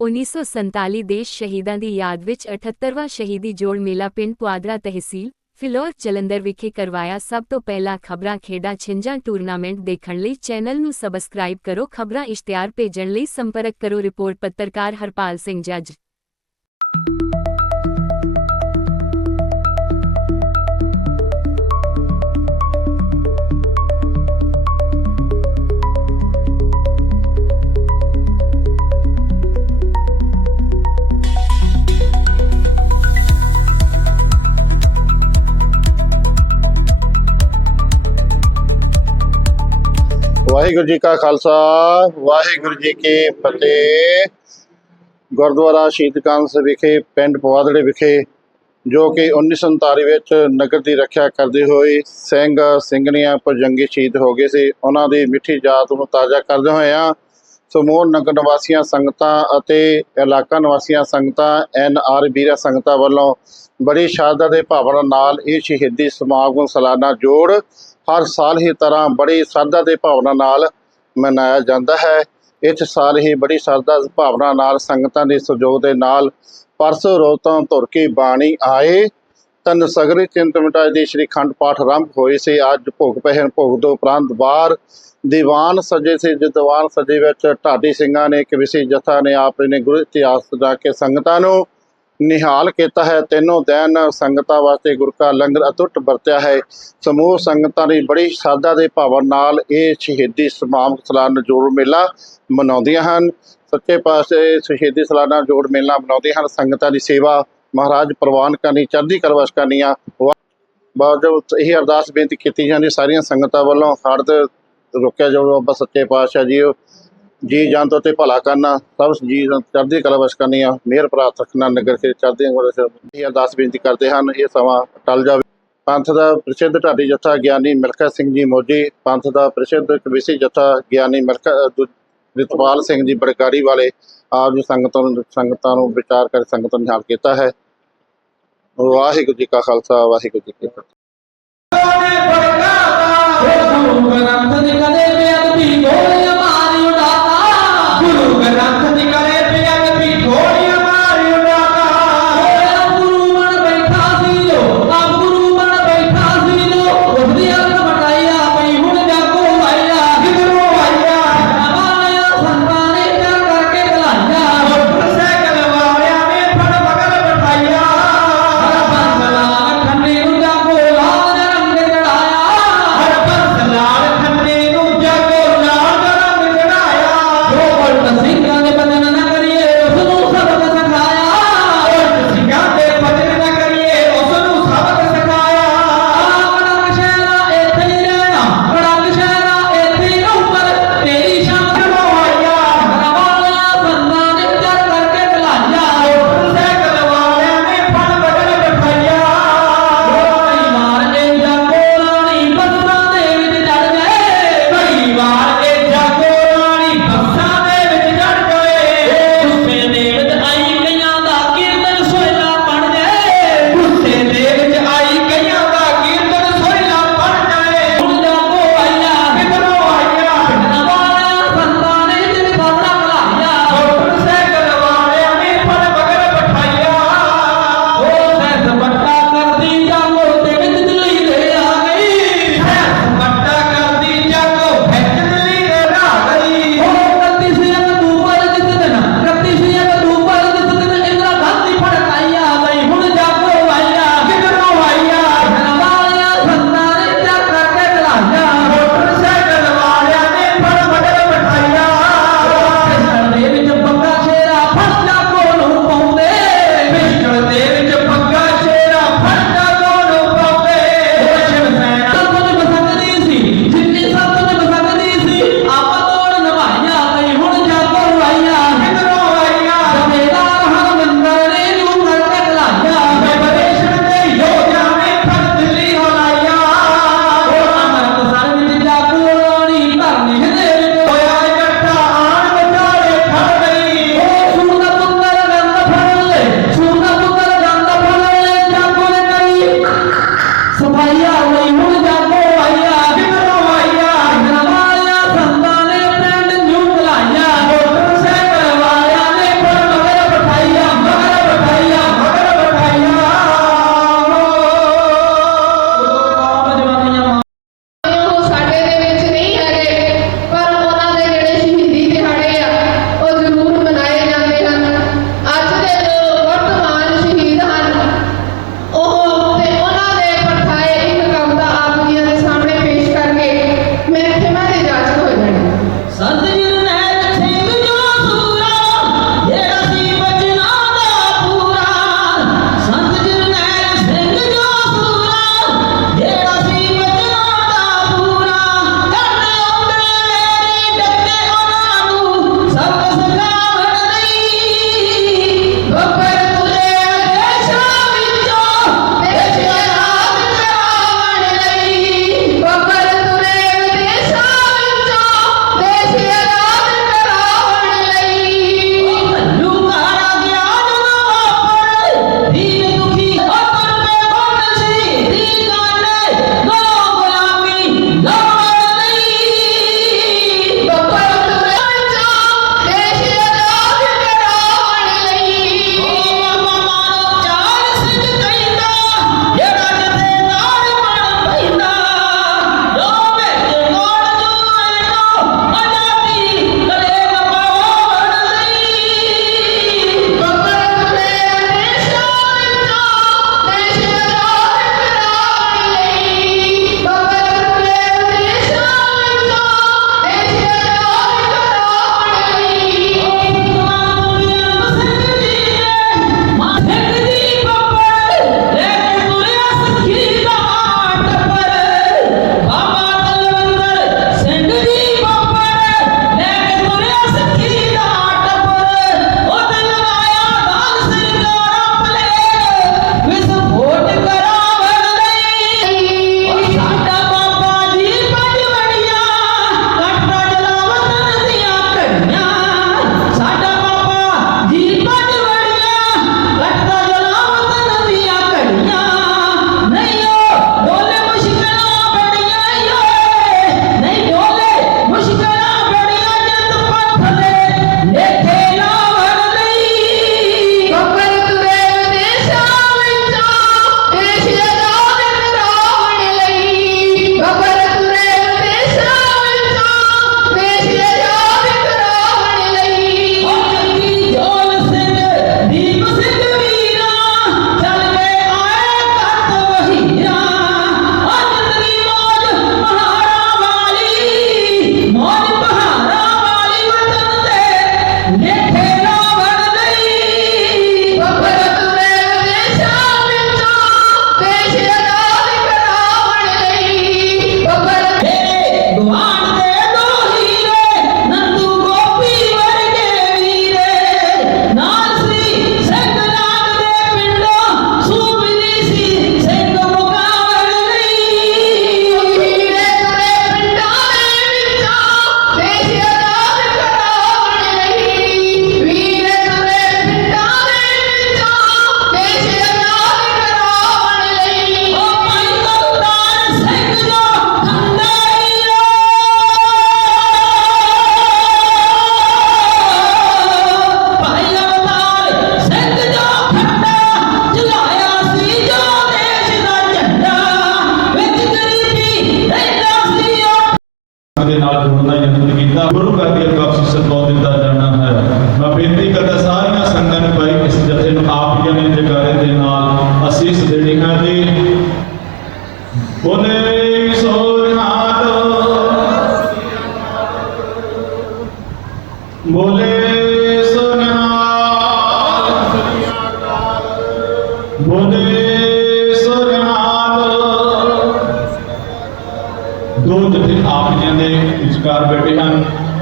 1947 ਦੇਸ਼ ਸ਼ਹੀਦਾਂ ਦੀ ਯਾਦ ਵਿੱਚ 78ਵਾਂ ਸ਼ਹੀਦੀ ਜੋੜ ਮੇਲਾ ਪਿੰਡ ਪੁਆਦਰਾ ਤਹਿਸੀਲ ਫਿਲੌਰ ਜਲੰਧਰ ਵਿਖੇ ਕਰਵਾਇਆ ਸਭ ਤੋਂ ਪਹਿਲਾ ਖਬਰਾਂ ਖੇਡਾਂ ਛਿੰਝਾਂ ਟੂਰਨਾਮੈਂਟ ਦੇਖਣ ਲਈ ਚੈਨਲ ਨੂੰ ਸਬਸਕ੍ਰਾਈਬ ਕਰੋ, ਖਬਰਾਂ ਇਸ਼ਤਿਹਾਰ ਭੇਜਣ ਲਈ ਸੰਪਰਕ ਕਰੋ, ਰਿਪੋਰਟ ਪੱਤਰਕਾਰ ਹਰਪਾਲ ਸਿੰਘ ਜੱਜ। ਵਾਹਿਗੁਰੂ ਜੀ ਕਾ ਖਾਲਸਾ, ਵਾਹਿਗੁਰੂ ਜੀ ਕੀ ਫਤਿਹ। ਗੁਰਦੁਆਰਾ ਸ਼ਹੀਦ ਕਾਂਸ ਵਿਖੇ, ਪਿੰਡ ਪਵਾਦੜੇ ਵਿਖੇ, ਜੋ ਕਿ 1947 ਵਿੱਚ ਨਗਰ ਦੀ ਰੱਖਿਆ ਕਰਦੇ ਹੋਏ ਸਿੰਘ, ਸਿੰਘਣੀਆਂ ਪਰਜੰਗੀ ਸ਼ਹੀਦ ਹੋ ਗਏ ਸੀ। ਉਹਨਾਂ ਦੀ ਮਿੱਠੀ ਯਾਦ ਨੂੰ ਤਾਜ਼ਾ ਕਰਦੇ ਹੋਇਆਂ ਸਮੂਹ ਨਗਰ ਨਿਵਾਸੀਆਂ ਸੰਗਤਾਂ ਅਤੇ ਇਲਾਕਾ ਨਿਵਾਸੀਆਂ ਸੰਗਤਾਂ, ਐਨ ਆਰ ਬੀਰਾ ਸੰਗਤਾਂ ਵੱਲੋਂ ਬੜੀ ਸ਼ਰਧਾ ਦੇ ਭਾਵਨਾ ਨਾਲ ਇਹ ਸ਼ਹੀਦੀ ਸਮਾਗਮ, ਸਾਲਾਨਾ ਜੋੜ ਹਰ ਸਾਲ ਹੀ ਤਰ੍ਹਾਂ ਬੜੀ ਸ਼ਰਧਾ ਦੇ ਭਾਵਨਾ ਨਾਲ ਮਨਾਇਆ ਜਾਂਦਾ ਹੈ। ਇਸ ਸਾਲ ਹੀ ਬੜੀ ਸ਼ਰਧਾ ਭਾਵਨਾ ਨਾਲ ਸੰਗਤਾਂ ਦੇ ਸਹਿਯੋਗ ਦੇ ਨਾਲ ਪਰਸੋਂ ਰੋਜ਼ ਤੋਂ ਧੁਰ ਕੇ ਬਾਣੀ ਆਏ। ਤਨ ਸਗਰੇ ਚਿੰਤ ਮਿਟਾਏ ਦੇ ਸ਼੍ਰੀ ਖੰਡ ਪਾਠ ਆਰੰਭ ਹੋਏ ਸੀ। ਅੱਜ ਭੋਗ ਪਹਿਨ ਭੋਗ ਤੋਂ ਉਪਰੰਤ ਬਾਹਰ ਦੀਵਾਨ ਸਜੇ ਸੀ, ਜਿਸ ਦੀਵਾਨ ਸਜੇ ਵਿੱਚ ਢਾਡੀ ਸਿੰਘਾਂ ਨੇ ਇੱਕ ਵਿਸ਼ੇ ਜਥਾ ਨੇ, ਆਪ ਨੇ ਗੁਰੂ ਇਤਿਹਾਸ ਜਾ ਕੇ ਸੰਗਤਾਂ ਨੂੰ ਨਿਹਾਲ ਕੀਤਾ ਹੈ। ਤਿੰਨੋਂ ਦਿਨ ਸੰਗਤਾਂ ਵਾਸਤੇ ਗੁਰ ਕਾ ਲੰਗਰ ਅਤੁੱਟ ਵਰਤਿਆ ਹੈ। ਸਮੂਹ ਸੰਗਤਾਂ ਦੀ ਬੜੀ ਸ਼ਰਧਾ ਦੇ ਭਾਵਨ ਨਾਲ ਇਹ ਸ਼ਹੀਦੀ ਸਮਾਗਮ ਸਾਲਾਨਾ ਜੋੜ ਮੇਲਾ ਮਨਾਉਂਦੀਆਂ ਹਨ। ਸੱਚੇ ਪਾਤਸ਼ਾਹ ਸ਼ਹੀਦੀ ਸਲਾਨਾ ਜੋੜ ਮੇਲਾ ਮਨਾਉਂਦੇ ਹਨ। ਸੰਗਤਾਂ ਦੀ ਸੇਵਾ ਮਹਾਰਾਜ ਪ੍ਰਵਾਨ ਕਰਨੀ ਚੜ੍ਹਦੀ ਕਲਾ ਕਰਨੀਆਂ ਬਾਅਦ ਇਹ ਅਰਦਾਸ ਬੇਨਤੀ ਕੀਤੀ ਜਾਂਦੀ ਸਾਰੀਆਂ ਸੰਗਤਾਂ ਵੱਲੋਂ ਹੜ੍ਹ ਤੇ ਰੋਕਿਆ ਜਾਓ ਬਾਬਾ ਸੱਚੇ ਪਾਤਸ਼ਾਹ ਜੀ ਜੀ ਜਾਨ ਤੋਂ ਤੇ ਭਲਾ ਕਰਨਾ, ਸਭ ਜੀ ਚੜ੍ਹਦੀ ਕਲਾ ਵਸ ਕਰਨੀਆਂ ਮਿਹਰ ਪ੍ਰਾਪਤ ਰੱਖਣਾ, ਨਗਰ ਕੇ ਚੜ੍ਹਦੀ ਵਸ ਇਹ ਅਰਦਾਸ ਬੇਨਤੀ ਕਰਦੇ ਹਨ, ਇਹ ਸਮਾਂ ਟਲ ਜਾਵੇ। ਪੰਥ ਦਾ ਪ੍ਰਸਿੱਧ ਢਾਡੀ ਜਥਾ ਗਿਆਨੀ ਮਿਲਖਾ ਸਿੰਘ ਜੀ ਮੋਜੀ ਪੰਥ ਦਾ ਪ੍ਰਸਿੱਧ ਕਵਿਸੀ ਜਥਾ ਗਿਆਨੀ ਮਿਲਖਾ ਰਿਤਪਾਲ ਸਿੰਘ ਜੀ ਬੜਕਾਰੀ ਵਾਲੇ, ਆਪ ਜੀ ਸੰਗਤਾਂ ਨੂੰ ਸੰਗਤਾਂ ਨੂੰ ਵਿਚਾਰ ਕਰ ਸੰਗਤਾਂ ਨੂੰ ਨਿਹਾਲ ਕੀਤਾ ਹੈ। ਵਾਹਿਗੁਰੂ ਜੀ ਕਾ ਖਾਲਸਾ, ਵਾਹਿਗੁਰੂ ਜੀ ਕੀ ਫਤਿਹ।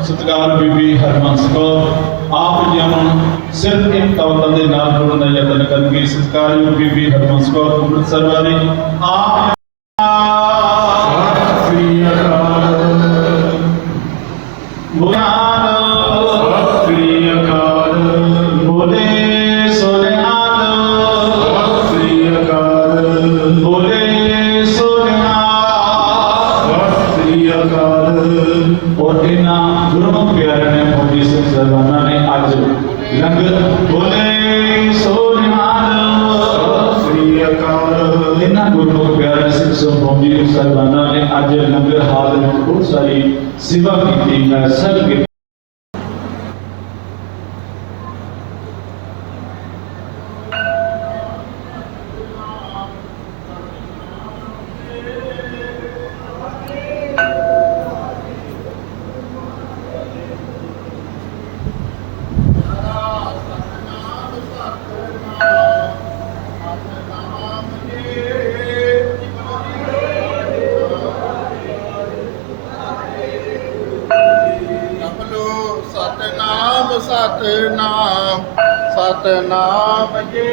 ਸਤਿਕਾਰ ਬੀਬੀ ਹਰਮੰਸ ਕੌਰ, ਆਪ ਜੀ ਨੂੰ ਸਿਰਫ ਇੱਕ ਕਵਿਤਾ ਦੇ ਨਾਲ ਜੋੜਨ ਦਾ ਯਤਨ ਕਰਨਗੇ। ਸਤਿਕਾਰਯੋਗ ਬੀਬੀ ਹਰਮੰਸ ਕੌਰ, ਅੰਮ੍ਰਿਤਸਰ ਵਾਲੀ, ਆਪ ਸੇਵਾ ਕੀਤੀ ਹੈ ਸਤਨਾਮ ਸਤਨਾਮ ਸਤਨਾਮ ਜੀ।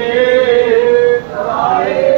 ਸਰਾਏ